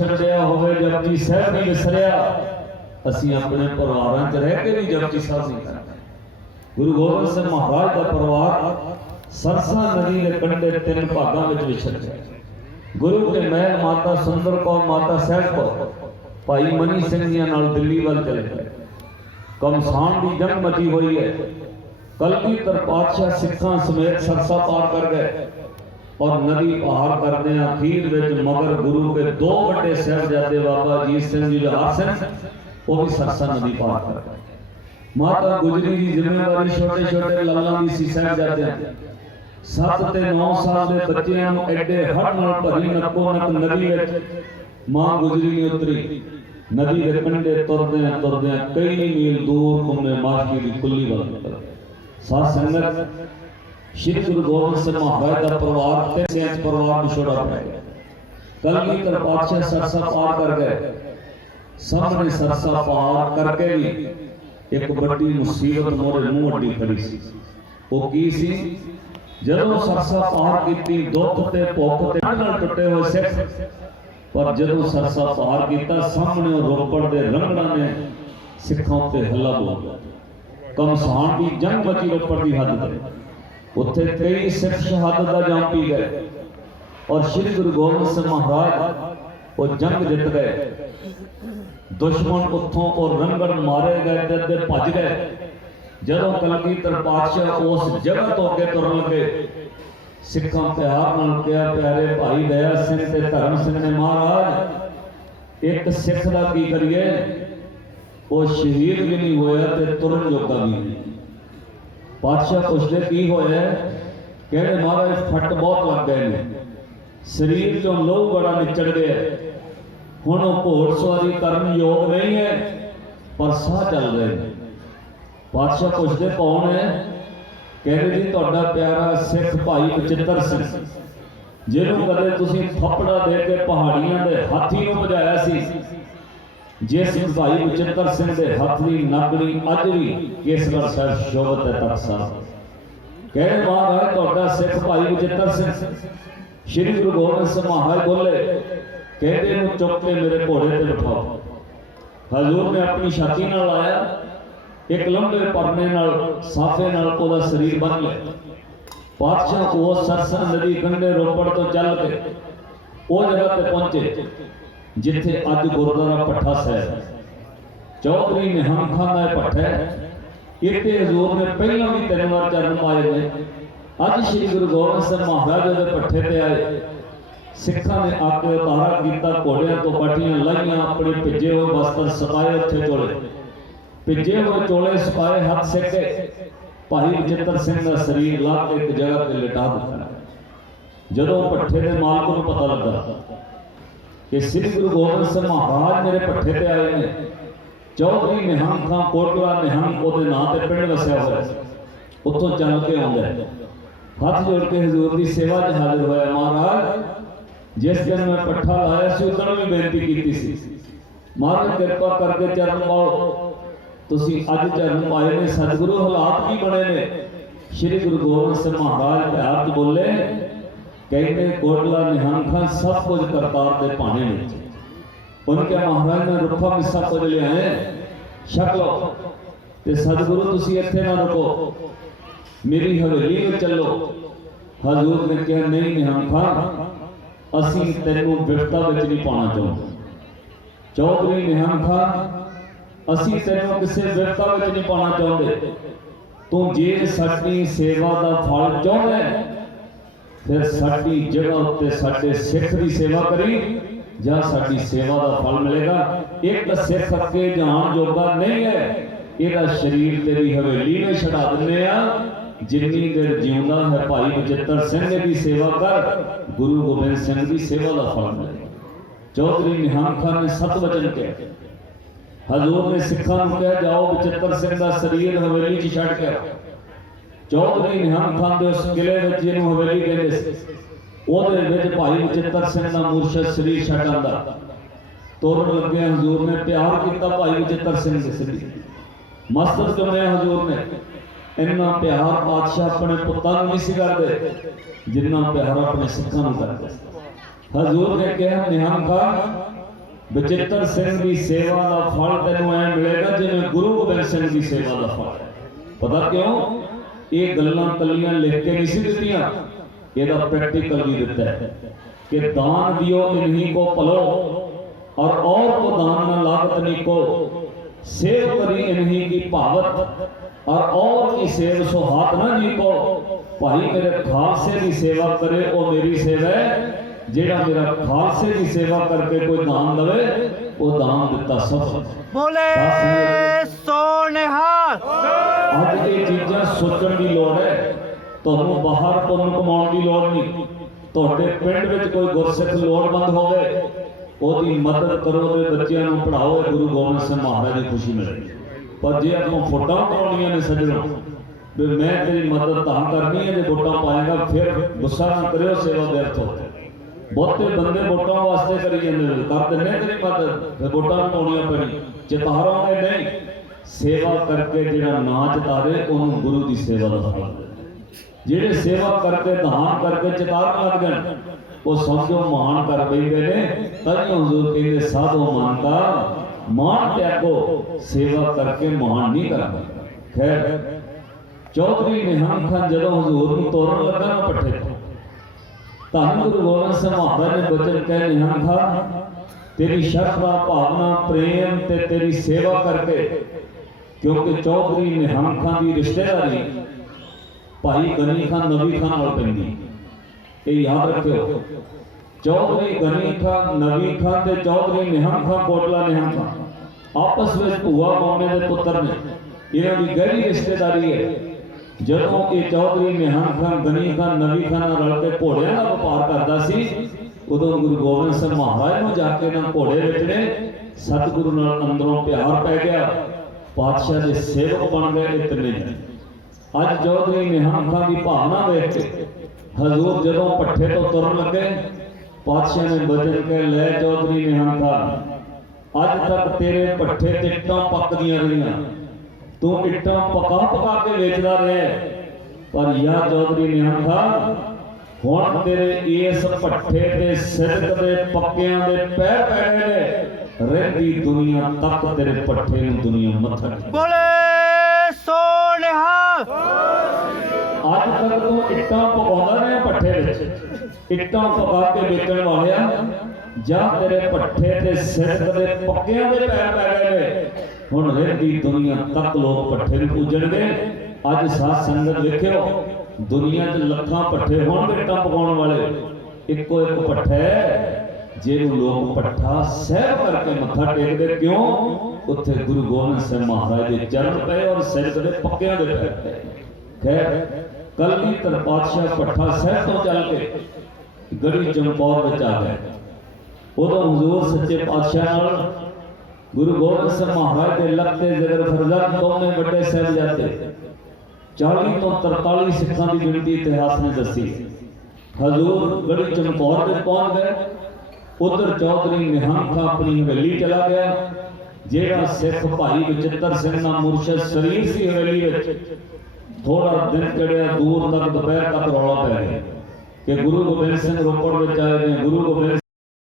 ਵਿਛੜ ਹੋਵੇ ਜਪਜੀ ਸਾਹਿਬ ਨਹੀਂ ਵਿਸਰਿਆ, ਅਸੀਂ ਆਪਣੇ ਪਰਿਵਾਰਾਂ 'ਚ ਰਹਿ ਕੇ ਵੀ ਜਪਜੀ ਸਾਹਿਬ ਨਹੀਂ ਕਰਦੇ। ਗੁਰੂ ਗੋਬਿੰਦ ਸਿੰਘ ਮਹਾਰਾਜ ਦਾ ਪਰਿਵਾਰ ਸਰਸਾ ਨਦੀ ਦੇ ਕੰਢੇ ਤਿੰਨ ਭਾਗਾਂ ਵਿੱਚ ਵਿਛੜ ਗਿਆ। ਗੁਰੂ ਕੇ ਮਹਿਲ ਮਾਤਾ ਸੁੰਦਰ ਕੌਰ, ਮਾਤਾ ਸਾਹਿਬ ਕੌਰ, ਭਾਈ ਮਨੀ ਸਿੰਘ ਜੀਆਂ ਨਾਲ ਦਿੱਲੀ ਵੱਲ ਚਲੇ ਗਏ। ਕਮਸਾਨ ਦੀ ਜੰਗ ਮਚੀ ਹੋਈ ਹੈ। ਕਲਗੀਧਰ ਪਾਤਸ਼ਾਹ ਸਿੱਖਾਂ ਸਮੇਤ ਸਰਸਾ ਪਾਰ ਕਰ ਗਏ। ਔਰ ਨਦੀ ਪਾਰ ਕਰਦੇ ਆ ਅਖੀਰ ਵਿੱਚ ਮਗਰ ਗੁਰੂ ਕੇ ਦੋ ਵੱਡੇ ਸਾਹਿਬਜ਼ਾਦੇ ਬਾਬਾ ਅਜੀਤ ਸਿੰਘ ਜੀ ਜਹਾਰ ਸਿੰਘ ਉਹ ਵੀ ਸਰਸਾ ਨਦੀ ਪਾਰ ਕਰ ਗਏ ਮਾਤਾ ਗੁਜਰੀ ਦੀ ਜ਼ਿੰਮੇਵਾਰੀ ਛੋਟੇ ਛੋਟੇ ਲਾਲਾਂ ਦੀ ਸੀ ਸਾਹਿਬਜ਼ਾਦਿਆਂ ਦੀ 7 ਤੇ 9 ਸਾਲ ਦੇ ਬੱਚਿਆਂ ਨੂੰ ਐਡੇ ਹੱਡ ਨਾਲ ਭਰੀ ਨੱਕੋ ਨੱਕ ਨਦੀ ਵਿੱਚ ਮਾਂ ਗੁਜਰੀ ਨੇ ਉਤਰੀ ਨਦੀ ਦੇ ਕੰਢੇ ਤੁਰਦੇ ਤੁਰਦੇ ਕਈ ਮੀਲ ਦੂਰ ਘੁੰਮੇ ਮਾਸ਼ਕੀ ਦੀ ਕੁੱਲੀ ਵੱਲ ਨਿਕਲ ਗਏ ਸਾਧ ਸੰਗਤ ਸ਼੍ਰੀ ਗੁਰੂ ਗੋਬਿੰਦ ਸਿੰਘ ਮਹਾਰਾਜ ਦਾ ਪਰਿਵਾਰ ਤੇ ਸੈਂਚ ਪਰਿਵਾਰ ਵਿਛੋੜਾ ਪੈ ਗਿਆ। ਕਲਗੀਧਰ ਪਾਤਸ਼ਾਹ ਸਰਸਾ ਪਾਰ ਕਰ ਗਏ। ਸਾਹਮਣੇ ਸਰਸਾ ਪਾਰ ਕਰਕੇ ਵੀ ਇੱਕ ਵੱਡੀ ਮੁਸੀਬਤ ਮੋਰੇ ਮੂੰਹ ਅੱਡੀ ਖੜੀ ਸੀ। ਉਹ ਕੀ ਸੀ? ਜਦੋਂ ਸਰਸਾ ਪਾਰ ਕੀਤੀ, ਦੁੱਖ ਤੇ ਭੁੱਖ ਤੇ ਨਾਲ ਟੁੱਟੇ ਹੋਏ ਸਿੱਖ। ਪਰ ਜਦੋਂ ਸਰਸਾ ਪਾਰ ਕੀਤਾ, ਸਾਹਮਣੇ ਰੋਪੜ ਦੇ ਰੰਗੜਾਂ ਨੇ ਸਿੱਖਾਂ ਉੱਤੇ ਹੱਲਾ ਬੋਲ ਕਮਸਾਨ ਦੀ ਜੰਗ ਬਚੀ ਰੋਪੜ ਦੀ ਹੱਦ ਤੇ। ਉੱਥੇ ਕਈ ਸਿੱਖ ਸ਼ਹਾਦਤ ਦਾ ਜਾਮ ਪੀ ਗਏ ਔਰ ਸ੍ਰੀ ਗੁਰੂ ਗੋਬਿੰਦ ਸਿੰਘ ਮਹਾਰਾਜ ਉਹ ਜੰਗ ਜਿੱਤ ਗਏ। ਦੁਸ਼ਮਣ ਉੱਥੋਂ ਉਹ ਰੰਗੜ ਮਾਰੇ ਗਏ ਤੇ ਅੱਧੇ ਭੱਜ ਗਏ। ਜਦੋਂ ਕਲਗੀਧਰ ਪਾਤਸ਼ਾਹ ਉਸ ਜਗ੍ਹਾ ਤੋਂ ਅੱਗੇ ਤੁਰਨ ਲੱਗੇ, ਸਿੱਖਾਂ ਪਿਆਰ ਨਾਲ ਕਿਹਾ, ਪਿਆਰੇ ਭਾਈ ਦਇਆ ਸਿੰਘ ਤੇ ਧਰਮ ਸਿੰਘ ਨੇ ਮਹਾਰਾਜ, ਇੱਕ ਸਿੱਖ ਦਾ ਕੀ ਕਰੀਏ? ਉਹ ਸ਼ਹੀਦ ਵੀ ਨਹੀਂ ਹੋਇਆ ਤੇ ਤੁਰਨ ਜੋਗਾ ਵੀ ਨਹੀਂ। ਪਾਤਸ਼ਾਹ ਪੁੱਛਦੇ, ਕੀ ਹੋਇਆ ਕਹਿੰਦੇ, ਮਹਾਰਾਜ, ਫੱਟ ਬਹੁਤ ਲੱਗ ਗਏ ਨੇ। ਸਰੀਰ ਚੋਂ ਲੋਹ ਬੜਾ ਨਿਚੜ ਗਿਆ ਹੁਣ ਉਹ ਘੋੜ ਸਵਾਰੀ ਕਰਨ ਯੋਗ ਨਹੀਂ ਹੈ, ਪਰ ਸਾਹ ਚੱਲ ਰਹੇ ਨੇ। ਪਾਤਸ਼ਾਹ ਪੁੱਛਦੇ, ਕੌਣ ਹੈ? ਕਹਿੰਦੇ, ਜੀ, ਤੁਹਾਡਾ ਪਿਆਰਾ ਸਿੱਖ ਭਾਈ ਬਚਿੱਤਰ ਸਿੰਘ। ਜਿਹਨੂੰ ਕਦੇ ਤੁਸੀਂ ਥੱਪੜਾ ਦੇ ਕੇ ਪਹਾੜੀਆਂ ਦੇ ਹਾਥੀ ਨੂੰ ਭਜਾਇਆ ਸੀ ਜਿਸ ਭਾਈ ਬਚਿੱਤਰ ਸਿੰਘ ਦੇ ਹੱਥ ਦੀ ਨਾਗਣੀ ਅੱਜ ਵੀ ਕੇਸਗੜ੍ਹ ਸਾਹਿਬ ਸ਼ੋਭਤ ਹੈ ਤਖਤ ਸਾਹਿਬ? ਕਹਿੰਦੇ ਮਹਾਰਾਜ ਤੁਹਾਡਾ ਸਿੱਖ ਭਾਈ ਬਚਿੱਤਰ ਸਿੰਘ। ਸ਼੍ਰੀ ਗੁਰੂ ਗੋਬਿੰਦ ਸਿੰਘ ਮਹਾਰਾਜ ਬੋਲੇ, ਕਹਿੰਦੇ ਨੂੰ ਚੁੱਕ ਕੇ ਮੇਰੇ ਘੋੜੇ ਤੇ ਬਿਠਾਓ। ਹਜ਼ੂਰ ਨੇ ਆਪਣੀ ਛਾਤੀ ਨਾਲ ਆਇਆ, ਇੱਕ ਲੰਬੇ ਪਰਨੇ ਨਾਲ, ਸਾਫੇ ਨਾਲ ਉਹਦਾ ਸਰੀਰ ਬੰਨ ਲਿਆ। ਪਾਤਸ਼ਾਹ ਉਹ ਸਰਸਾ ਨਦੀ ਕੰਢੇ ਰੋਪੜ ਤੋਂ ਚੱਲ ਕੇ ਉਹ ਜਗ੍ਹਾ ਤੇ ਪਹੁੰਚੇ। ਜਿੱਥੇ ਅੱਜ ਗੁਰਦੁਆਰਾ ਪੱਠਾ ਸਾਹਿਬ। ਚੌਧਰੀ ਨਿਹੰਗ ਖਾਨ ਦਾ ਇਹ ਇੱਥੇ ਹਜ਼ੂਰ ਨੇ ਪਹਿਲਾਂ ਵੀ ਤਿੰਨ ਵਾਰ ਚਰਨ ਪਾਏ ਨੇ। ਅੱਜ ਸ੍ਰੀ ਗੁਰੂ ਗੋਬਿੰਦ ਸਿੰਘ ਮਹਾਰਾਜ ਦੇ ਪੱਠੇ ਤੇ ਆਏ। ਸਿੱਖਾਂ ਨੇ ਆ ਉਤਾਰਾ ਕੀਤਾ, ਘੋੜਿਆਂ ਤੋਂ ਪੱਟੀਆਂ ਲਾਈਆਂ, ਆਪਣੇ ਭਿੱਜੇ ਹੋਏ ਵਸਤਰ ਸਪਾਏ ਉੱਥੇ ਚੋਲੇ। ਭਿੱਜੇ ਹੋਏ ਚੋਲੇ ਸਪਾਏ ਹੱਥ ਸਿੱਕੇ ਭਾਈ ਬਚਿੱਤਰ ਸਿੰਘ ਦਾ ਸਰੀਰ ਲਾ ਕੇ ਇੱਕ ਜਗ੍ਹਾ ਤੇ ਲਿਟਾ ਦਿੱਤਾ। ਜਦੋਂ ਪੱਠੇ ਦੇ ਮਾਲਕ ਨੂੰ ਪਤਾ ਲੱਗਾ ਕਿ ਸ੍ਰੀ ਗੁਰੂ ਗੋਬਿੰਦ ਸਿੰਘ ਮਹਾਰਾਜ ਮੇਰੇ ਪੱਠੇ ਤੇ ਆਏ ਨੇ, ਚੌਧਰੀ ਨਿਹੰਗ ਖਾਂ ਕੋਟਲਾ ਨਿਹੰਗ ਉਹਦੇ ਨਾਂ ਤੇ ਪਿੰਡ ਵਸਿਆ ਹੋਇਆ ਉੱਥੋਂ ਚੱਲ ਕੇ ਆਉਂਦਾ ਹੱਥ ਜੋੜ ਕੇ ਹਜ਼ੂਰ ਦੀ ਸੇਵਾ 'ਚ ਹਾਜ਼ਰ ਹੋਇਆ ਮਹਾਰਾਜ, ਜਿਸ ਦਿਨ ਮੈਂ ਪੱਠਾ ਲਾਇਆ ਸੀ ਉਦੋਂ ਵੀ ਬੇਨਤੀ ਕੀਤੀ ਸੀ। ਮਹਾਰਾਜ, ਕਿਰਪਾ ਕਰਕੇ ਚਰਨ ਪਾਓ। ਤੁਸੀਂ ਅੱਜ ਚਰਨ ਪਾਏ ਨੇ, ਸਤਿਗੁਰੂ ਹਾਲਾਤ ਕੀ ਬਣੇ ਨੇ? ਸ੍ਰੀ ਗੁਰੂ ਗੋਬਿੰਦ ਸਿੰਘ ਮਹਾਰਾਜ ਪਿਆਰ ਬੋਲੇ ਕਹਿੰਦੇ ਕੋਟਲਾ ਨਿਹੰਗ ਖਾਂ ਸਭ ਕੁਝ ਕਰਤਾਰ ਦੇ ਭਾਣੇ ਵਿੱਚ ਉਹਨਾਂ ਕਿਹਾ ਮਹਾਰਾਜ ਮੈਂ ਰੁੱਖਾ ਮਿੱਸਾ ਕੁਝ ਲਿਆਏ ਛਕ ਲਓ। ਤੇ ਸਤਿਗੁਰੂ ਤੁਸੀਂ ਇੱਥੇ ਨਾ ਰੁਕੋ। ਮੇਰੀ ਹਵੇਲੀ ਵਿੱਚ ਚੱਲੋ। ਹਜ਼ੂਰ ਨੇ ਕਿਹਾ ਨਹੀਂ ਨਿਹੰਗ ਖਾਂ ਅਸੀਂ ਤੈਨੂੰ ਵਿਵਸਥਾ ਵਿੱਚ ਨਹੀਂ ਪਾਉਣਾ ਚਾਹੁੰਦੇ। ਚੌਧਰੀ ਨਿਹੰਗ ਖਾਂ ਅਸੀਂ ਤੈਨੂੰ ਕਿਸੇ ਵਿਵਸਥਾ ਵਿੱਚ ਨਹੀਂ ਪਾਉਣਾ ਚਾਹੁੰਦੇ। ਤੂੰ ਜੇ ਸਾਡੀ ਸੇਵਾ ਦਾ ਫਲ ਚਾਹੁੰਦਾ ਹੈ, ਫਿਰ ਸਾਡੀ ਜਗ੍ਹਾ ਉੱਤੇ ਸਾਡੇ ਸਿੱਖ ਦੀ ਸੇਵਾ ਕਰੀ ਜਾਂ ਸਾਡੀ ਸੇਵਾ ਦਾ ਫਲ ਮਿਲੇਗਾ। ਇੱਕ ਸਿੱਖ ਅੱਗੇ ਜਾਣ ਜੋਗਾ ਨਹੀਂ ਹੈ। ਇਹਦਾ ਸਰੀਰ ਤੇਰੀ ਹਵੇਲੀ ਵਿੱਚ ਛਡਾ ਦਿੰਦੇ ਆ। ਜਿੰਨੀ ਦੇਰ ਜਿਉਂਦਾ ਹੈ ਭਾਈ ਬਚਿੱਤਰ ਸਿੰਘ ਦੀ ਸੇਵਾ ਕਰ, ਗੁਰੂ ਗੋਬਿੰਦ ਸਿੰਘ ਦੀ ਸੇਵਾ ਦਾ ਫਲ ਮਿਲੇ। ਚੌਧਰੀ ਨਿਹੰਗ ਖਾਨ ਨੇ ਸਤ ਵਚਨ ਕਿਹਾ। ਹਜ਼ੂਰ ਨੇ ਸਿੱਖਾਂ ਨੂੰ ਕਿਹਾ, ਜਾਓ ਬਚਿੱਤਰ ਸਿੰਘ ਦਾ ਸਰੀਰ ਹਵੇਲੀ 'ਚ ਛੱਡ ਕੇ ਆਓ। ਚੌਧਰੀ ਨਿਹੰਗ ਖਾਨ ਦੇ ਉਸ ਕਿਲੇ ਵਿੱਚ ਜਿਹਨੂੰ ਹਵੇਲੀ ਕਹਿੰਦੇ ਸੀ ਉਹਦੇ ਵਿੱਚ ਭਾਈ ਬਚਿੱਤਰ ਸਿੰਘ ਦਾ ਮੁਰਸ਼ਦ ਸਰੀਰ ਛੱਡ ਆਂਦਾ ਤੁਰਨ ਲੱਗਿਆ ਹਜ਼ੂਰ ਨੇ ਪਿਆਰ ਕੀਤਾ ਭਾਈ ਬਚਿੱਤਰ ਸਿੰਘ ਦੇ ਸਰੀਰ ਮਸਤਕ ਜਮਿਆ ਹਜ਼ੂਰ ਨੇ ਇੰਨਾ ਪਿਆਰ ਪਾਤਸ਼ਾਹ ਆਪਣੇ ਪੁੱਤਾਂ ਨੂੰ ਨਹੀਂ ਸੀ ਕਰਦੇ ਜਿੰਨਾ ਪਿਆਰ ਆਪਣੇ ਸਿੱਖਾਂ ਨੂੰ ਕਰਦੇ ਸੀ। ਹਜ਼ੂਰ ਨੇ ਕਿਹਾ ਨਿਹੰਗ ਖਾਨ ਬਚਿੱਤਰ ਸਿੰਘ ਦੀ ਸੇਵਾ ਦਾ ਫਲ ਤੈਨੂੰ ਐ ਮਿਲੇਗਾ ਜਿਵੇਂ ਗੁਰੂ ਗੋਬਿੰਦ ਸਿੰਘ ਦੀ ਸੇਵਾ ਦਾ ਫਲ ਹੈ ਪਤਾ ਕਿਉਂ ਇਹ ਗੱਲਾਂ ਕੱਲੀਆਂ ਲਿਖ ਕੇ ਨਹੀਂ ਸੀ ਦਿੱਤੀਆਂ ਇਹਦਾ ਪ੍ਰੈਕਟੀਕਲ ਵੀ ਦਿੱਤਾ ਹੈ ਕਿ ਦਾਨ ਦਿਓ ਇਨਹੀ ਕੋ ਭਲੋ और और को दान न लागत निको सेव करी इन्हीं की भावत और और की सेव सो हाथ न निको भाई मेरे खालसे की सेवा करे वो मेरी सेवा ਜਿਹੜਾ ਮੇਰਾ ਖਾਲਸੇ ਦੀ ਸੇਵਾ ਕਰਕੇ ਕੋਈ ਦਾਨ ਦਵੇ ਉਹ ਦਾਨ ਦਿੱਤਾ ਸਭ। ਬੋਲੇ ਸੋਨਿਹਾ ਅੱਜ ਇਹ ਚੀਜ਼ਾਂ ਸੋਚਣ ਦੀ ਲੋੜ ਹੈ। ਤੁਹਾਨੂੰ ਬਾਹਰ ਪੁੰਨ ਕਮਾਉਣ ਦੀ ਲੋੜ ਨਹੀਂ। ਤੁਹਾਡੇ ਪਿੰਡ ਵਿੱਚ ਕੋਈ ਗੁਰਸਿੱਖ ਲੋੜਵੰਦ ਹੋਵੇ ਉਹਦੀ ਮਦਦ ਕਰੋ ਤੇ ਬੱਚਿਆਂ ਨੂੰ ਪੜਾਓ ਗੁਰੂ ਗੋਬਿੰਦ ਸਿੰਘ ਮਹਾਰਾਜ ਦੀ ਖੁਸ਼ੀ ਮਿਲੇ। ਪਰ ਜੇ ਆਪਾਂ ਫੋਟਾਂ ਪਾਉਣੀਆਂ ਨੇ ਸੱਜਣੋ ਵੀ ਮੈਂ ਤੇਰੀ ਮਦਦ ਤਾਂ ਕਰਨੀ ਹੈ ਜੇ ਫੋਟਾਂ ਪਾਏਗਾ ਫਿਰ ਗੁੱਸਾ ਨਾ ਕਰਿਓ ਸੇਵਾ ਵਿਅਰਥ ਹੋਵੇ ਬਹੁਤੇ ਬੰਦੇ ਵੋਟਾਂ ਵਾਸਤੇ ਕਰੀ ਜਾਂਦੇ ਨੇ, ਕਰ ਦਿੰਦੇ ਤੇਰੀ ਮਦਦ ਫਿਰ ਵੋਟਾਂ ਪਾਉਣੀਆਂ ਪੈਣੀ ਚਿਤਾਰੋਂਗੇ ਨਹੀਂ, ਸੇਵਾ ਕਰਕੇ ਜਿਹੜਾ ਨਾ ਚਿਤਾਰੇ ਉਹਨੂੰ ਗੁਰੂ ਦੀ ਸੇਵਾ ਦਾ ਫਲ ਜਿਹੜੇ ਸੇਵਾ ਕਰਕੇ, ਦਾਨ ਕਰਕੇ ਚਿਤਾਰਨ ਲੱਗ ਜਾਣ, ਉਹ ਸਮਝੋ ਮਾਣ ਕਰ ਬੈਠੇ ਨੇ। ਤਾਂ ਹਜ਼ੂਰ ਕਹਿੰਦੇ, ਸਾਧੋ ਮਾਨ ਮਾਣ ਤਿਆਗੋ, ਸੇਵਾ ਕਰਕੇ ਮਾਣ ਨਹੀਂ ਕਰਦਾ ਖੈਰ, ਚੌਧਰੀ ਨਿਹੰਗ ਖਾਨ ਜਦੋਂ ਹਜ਼ੂਰ ਨੂੰ ਤੋਰਨ ਲੱਗਾ ਨਾ ਪੱਠੇ ਧੰਨ ਗੁਰੂ ਗੋਬਿੰਦ ਸਿੰਘ ਨੇ ਬਚਨ ਕਹਿ ਨਿਹੰਗ ਖਾਨ ਤੇਰੀ ਸ਼ਰਧਾ, ਭਾਵਨਾ, ਪ੍ਰੇਮ ਤੇ ਤੇਰੀ ਸੇਵਾ ਕਰਕੇ, ਕਿਉਂਕਿ ਚੌਧਰੀ ਨਿਹੰਗ ਖਾਨ ਦੀ ਰਿਸ਼ਤੇਦਾਰੀ, ਭਾਈ ਗਨੀ ਖਾਨ ਨਬੀ ਖਾਨ ਨਾਲ ਪੈਂਦੀ। ਇਹ ਯਾਦ ਰੱਖਿਓ, ਚੌਧਰੀ ਗਨੀ ਖਾਨ ਨਬੀ ਖਾਨ ਤੇ ਚੌਧਰੀ ਨਿਹੰਗ ਖਾਨ ਕੋਟਲਾ ਨਿਹੰਗ ਖਾਨ ਆਪਸ ਵਿੱਚ ਭੂਆ ਮੌਨੇ ਦੇ ਪੁੱਤਰ ਨੇ। ਇਹਨਾਂ ਦੀ ਗਹਿਰੀ ਰਿਸ਼ਤੇਦਾਰੀ ਹੈ। ਜਦੋਂ ਇਹ ਚੌਧਰੀ ਨਿਹੰਗ ਖਾਨ ਗਨੀ ਖਾਨ ਨਬੀ ਖਾਨ ਨਾਲ ਰਲ ਕੇ ਘੋੜਿਆਂ ਦਾ ਵਪਾਰ ਕਰਦਾ ਸੀ, ਉਦੋਂ ਗੁਰੂ ਗੋਬਿੰਦ ਸਿੰਘ ਮਹਾਰਾਜ ਨੂੰ ਜਾ ਕੇ ਨਾ ਘੋੜੇ ਵਿੱਚ ਸਤਿਗੁਰੂ ਨਾਲ ਅੰਦਰੋਂ ਪਿਆਰ ਪੈ ਗਿਆ, ਪਾਤਸ਼ਾਹ ਦੇ ਸੇਵਕ ਬਣ ਗਏ ਇਹ ਅੱਜ ਚੌਧਰੀ ਨਿਹੰਗ ਖਾਨ ਦੀ ਭਾਵਨਾ ਵੇਖ ਕੇ ਹਜ਼ੂਰ ਜਦੋਂ ਪੱਠੇ ਤੋਂ ਤੁਰਨ ਲੱਗੇ, ਪਾਤਸ਼ਾਹ ਨੇ ਬਚਨ ਕੇ ਲੈ ਚੌਧਰੀ ਨਿਹੰਗ ਖਾਨ, ਅੱਜ ਤੱਕ ਤੇਰੇ ਪੱਠੇ ਤੇ ਪੱਕਦੀਆਂ ਰਹੀਆਂ। ਤੂੰ ਇੱਟਾਂ ਪਕਾ ਪਕਾ ਕੇ ਵੇਚਦਾ ਰਿਹਾ ਪਰ ਯਾ ਚੌਧਰੀ ਨਿਹੰਗ ਖਾਨ ਹੁਣ ਤੇਰੇ ਇਸ ਪੱਠੇ ਤੇ ਸਿਦਕ ਦੇ ਪੱਕਿਆਂ ਦੇ ਪੈਰ ਪੈ ਗਏ ਨੇ। ਰਹਿੰਦੀ ਦੁਨੀਆ ਤੱਕ ਤੇਰੇ ਪੱਠੇ ਨੂੰ ਦੁਨੀਆ ਮੱਥਾ। ਬੋਲੇ ਸੋਨਿਹਾਲ ਅੱਜ ਤੱਕ ਤੂੰ ਇੱਟਾਂ ਪਕਾਉਂਦਾ ਰਿਹਾ ਪੱਠੇ ਵਿੱਚ। ਇੱਟਾਂ ਪਕਾ ਕੇ ਵੇਚਣ ਵਾਲਿਆ। ਜਾਂ ਤੇਰੇ ਪੱਠੇ ਤੇ ਸਿਰਕ ਦੇ ਪੱਕਿਆਂ ਦੇ ਪੈਰ ਪੈ ਗਏ ਨੇ। ਹੁਣ ਰਹਿੰਦੀ ਦੁਨੀਆ ਤੱਕ ਲੋਕ ਪੱਠੇ ਨੂੰ ਪੂਜਣਗੇ। ਅੱਜ ਸਾਧ ਸੰਗਤ ਵੇਖਿਓ, ਦੁਨੀਆ 'ਚ ਲੱਖਾਂ ਪੱਠੇ ਹੋਣਗੇ ਇੱਟਾਂ ਪਕਾਉਣ ਵਾਲੇ। ਇੱਕੋ ਇੱਕ ਪੱਠਾ ਜਿਹਨੂੰ ਲੋਕ ਪੱਠਾ ਸਹਿਬ ਕਰਕੇ ਮੱਥਾ ਟੇਕਦੇ ਕਿਉਂ? ਉੱਥੇ ਗੁਰੂ ਗੋਬਿੰਦ ਸਿੰਘ ਮਹਾਰਾਜ ਦੇ ਚਰਨ ਪਏ ਔਰ ਸਿਰਕ ਦੇ ਪੱਕਿਆਂ ਦੇ ਪੈਰ ਪਏ। ਖੈਰ ਕਲਗੀ ਤਰ ਪਾਤਸ਼ਾਹ ਪੱਠਾ ਸਾਹਿਬ ਤੋਂ ਚੱਲ ਕੇ ਗੜੀ ਚਮਕੌਰ ਵਿੱਚ ਆ ਗਏ। ਉਦੋਂ ਹਜ਼ੂਰ ਸੱਚੇ ਪਾਤਸ਼ਾਹ ਨਾਲ ਗੁਰੂ ਗੋਬਿੰਦ ਸਿੰਘ ਮਹਾਰਾਜ ਦੇ ਲਖਤੇ ਜ਼ਗਰ ਫਰਜ਼ਨ ਦੋਵੇਂ ਵੱਡੇ ਸਾਹਿਬਜ਼ਾਦੇ। 40 ਤੋਂ 43 ਸਿੱਖਾਂ ਦੀ ਗਿਣਤੀ ਇਤਿਹਾਸ ਨੇ ਦੱਸੀ। ਹਜ਼ੂਰ ਗੜੀ ਚਮਕੌਰ ਵਿੱਚ ਪਹੁੰਚ ਗਏ। ਉਧਰ ਚੌਧਰੀ ਨਿਹੰਗ ਖਾਂ ਆਪਣੀ ਹਵੇਲੀ ਚਲਾ ਗਿਆ, ਜਿਹੜਾ ਸਿੱਖ ਭਾਈ ਬਚਿੱਤਰ ਸਿੰਘ ਦਾ ਮੁਰਸ਼ਦ ਸਰੀਰ ਸੀ ਹਵੇਲੀ ਵਿੱਚ। ਥੋੜਾ ਦਿਨ ਚੜਿਆ ਦੂਰ ਤੱਕ ਦੁਪਹਿਰ ਤੱਕ ਰੌਲਾ ਪੈ ਗਿਆ। ਕਿ ਗੁਰੂ ਗੋਬਿੰਦ ਸਿੰਘ ਰੋਪੜ ਵਿੱਚ ਆਏ ਨੇ, ਗੁਰੂ ਗੋਬਿੰਦ